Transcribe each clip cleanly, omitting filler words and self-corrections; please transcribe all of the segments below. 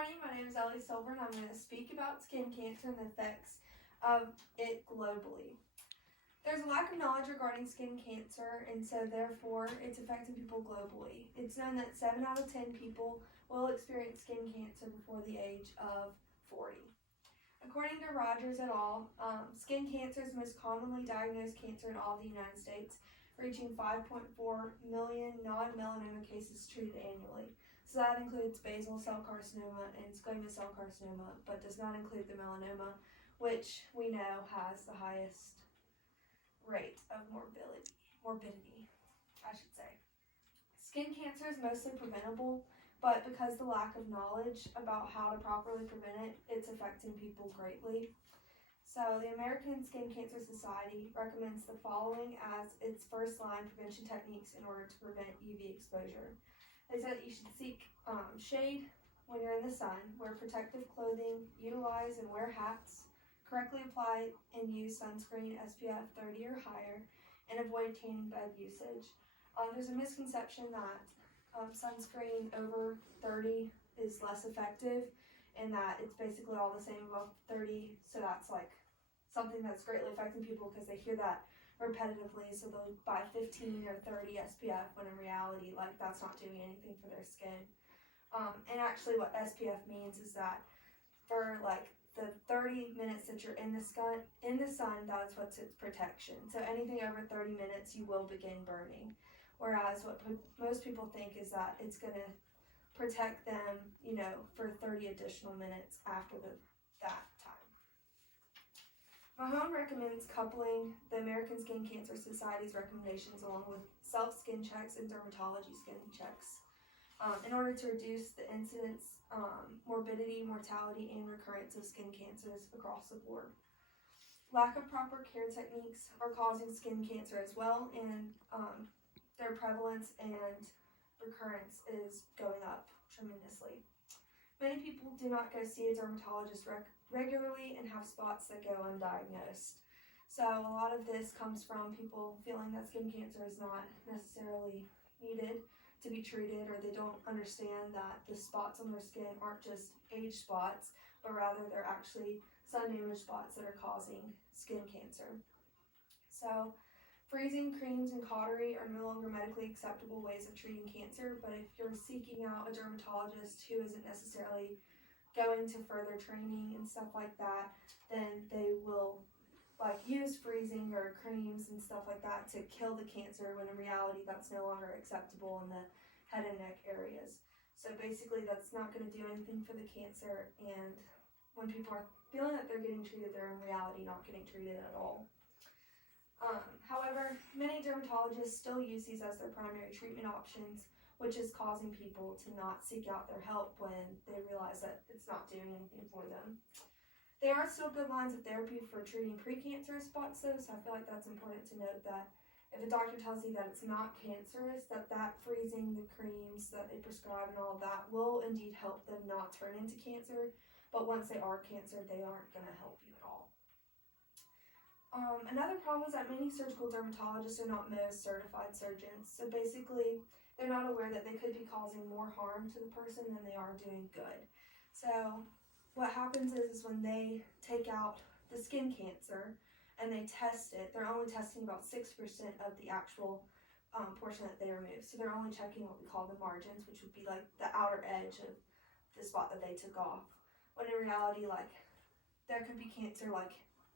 morning, my name is Elle Silver and I'm going to speak about skin cancer and the effects of it globally. There's a lack of knowledge regarding skin cancer, and so therefore it's affecting people globally. It's known that 7 out of 10 people will experience skin cancer before the age of 40. According to Rogers et al., skin cancer is the most commonly diagnosed cancer in all of the United States, reaching 5.4 million non-melanoma cases treated annually. So that includes basal cell carcinoma and squamous cell carcinoma, but does not include the melanoma, which we know has the highest rate of morbidity, I should say. Skin cancer is mostly preventable, but because the lack of knowledge about how to properly prevent it, it's affecting people greatly. So the American Skin Cancer Society recommends the following as its first-line prevention techniques in order to prevent UV exposure. They said that you should seek shade when you're in the sun, wear protective clothing, utilize and wear hats, correctly apply and use sunscreen SPF 30 or higher, and avoid tanning bed usage. There's a misconception that sunscreen over 30 is less effective, and that it's basically all the same above 30, so that's like something that's greatly affecting people because they hear that repetitively, so they'll buy 15 or 30 SPF when in reality, like, that's not doing anything for their skin. And actually what SPF means is that for like the 30 minutes that you're in the sun, that's what's its protection. So anything over 30 minutes, you will begin burning. Whereas what most people think is that it's going to protect them, for 30 additional minutes after that time. Mahone recommends coupling the American Skin Cancer Society's recommendations along with self-skin checks and dermatology skin checks in order to reduce the incidence, morbidity, mortality, and recurrence of skin cancers across the board. Lack of proper care techniques are causing skin cancer as well, and their prevalence and recurrence is going up tremendously. Many people do not go see a dermatologist regularly and have spots that go undiagnosed. So a lot of this comes from people feeling that skin cancer is not necessarily needed to be treated, or they don't understand that the spots on their skin aren't just age spots, but rather they're actually sun damage spots that are causing skin cancer. So freezing, creams, and cautery are no longer medically acceptable ways of treating cancer, but if you're seeking out a dermatologist who isn't necessarily going to further training and stuff like that, then they will use freezing or creams and stuff like that to kill the cancer, when in reality that's no longer acceptable in the head and neck areas. So basically that's not going to do anything for the cancer, and when people are feeling that they're getting treated, they're in reality not getting treated at all. However, many dermatologists still use these as their primary treatment options, which is causing people to not seek out their help when they realize that it's not doing anything for them. There are still good lines of therapy for treating precancerous spots though, so I feel like that's important to note that if a doctor tells you that it's not cancerous, that freezing, the creams that they prescribe and all of that will indeed help them not turn into cancer, but once they are cancer, they aren't going to help you at all. Another problem is that many surgical dermatologists are not Mohs certified surgeons. So basically, they're not aware that they could be causing more harm to the person than they are doing good. So what happens is when they take out the skin cancer and they test it, they're only testing about 6% of the actual portion that they remove. So they're only checking what we call the margins, which would be like the outer edge of the spot that they took off. When in reality, there could be cancer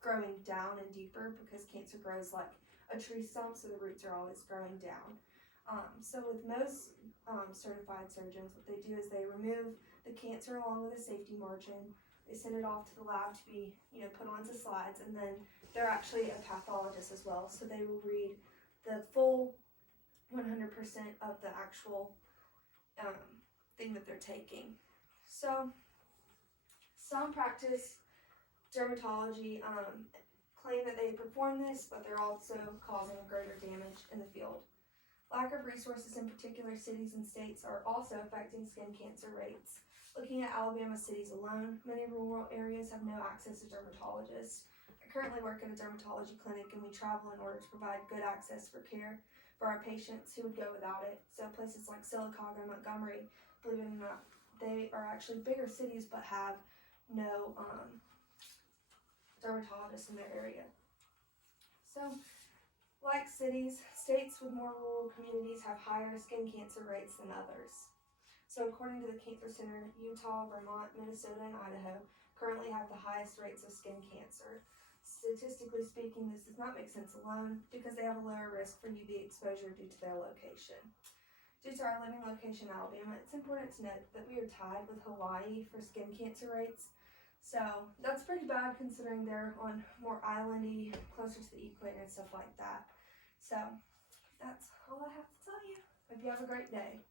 growing down and deeper, because cancer grows like a tree stump, so the roots are always growing down. So with most certified surgeons, what they do is they remove the cancer along with a safety margin, they send it off to the lab to be put onto slides, and then they're actually a pathologist as well, so they will read the full 100% of the actual thing that they're taking. So some practice dermatology claim that they perform this, but they're also causing greater damage in the field. Lack of resources in particular cities and states are also affecting skin cancer rates. Looking at Alabama cities alone, many rural areas have no access to dermatologists. I currently work at a dermatology clinic, and we travel in order to provide good access for care for our patients who would go without it. So places like Sylacauga, Montgomery, believe it or not, they are actually bigger cities but have no dermatologists in their area. So, like cities, states with more rural communities have higher skin cancer rates than others. So according to the Cancer Center, Utah, Vermont, Minnesota, and Idaho currently have the highest rates of skin cancer. Statistically speaking, this does not make sense alone because they have a lower risk for UV exposure due to their location. Due to our living location in Alabama, it's important to note that we are tied with Hawaii for skin cancer rates. So that's pretty bad considering they're on more islandy, closer to the equator and stuff like that. So that's all I have to tell you. Hope you have a great day.